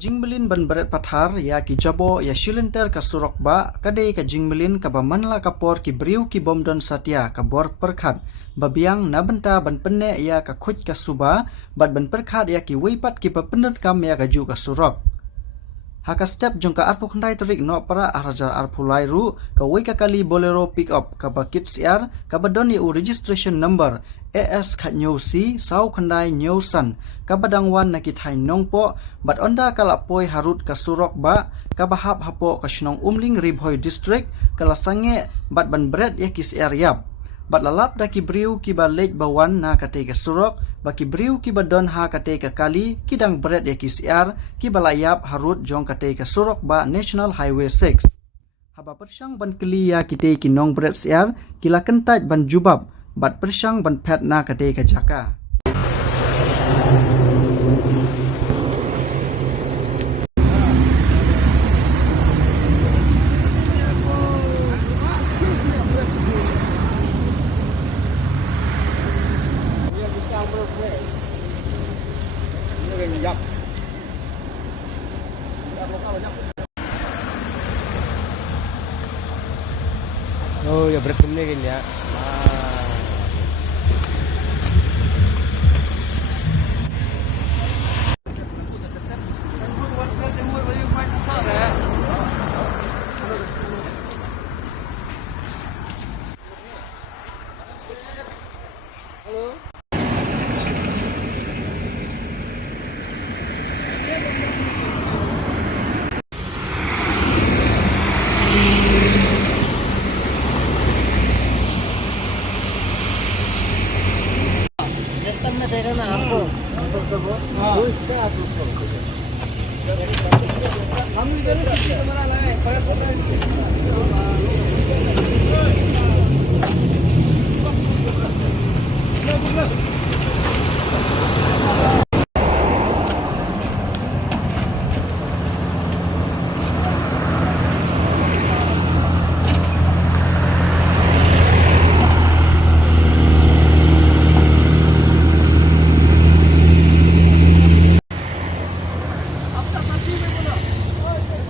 Jingmelin ban beret pathar ya ki jabo ya shilenter ka surok ba kadei ka jingmelin ka ba manla kapor ki briu ki bomdon satya ka bor perkhat babiang na benta ban penne ya ka khuj ka suba bat ban perkhat ya ki weipat ki papendet kam ya ka ju ka surok haka step jongka arpu khandai terik no para arajar arpulai ru ka wei ka kali bolero pick up ka ba kits air ka ba doni u registration number AS khat nyosi sau khandai nyosan ka badang wan nakit hai nongpo bat onda kala poi harut ka surok ba ka bahap hapo ka shnong umling ribhoi district kala sange bat ban bret ya kis air yap bat lalap da ki briu ki ba lej bawan na kate ka surok ba ki briu ki ba don ha kate ka kali kidang bret ya kis air ki balayap harut jong kate ka surok ba National Highway 6 haba persyang ban kli ya kite ki nong bret air kila kentaj ban jubab bat persyang ban pet na kate ka jaka Oh ya berat kemana kan ya. Look.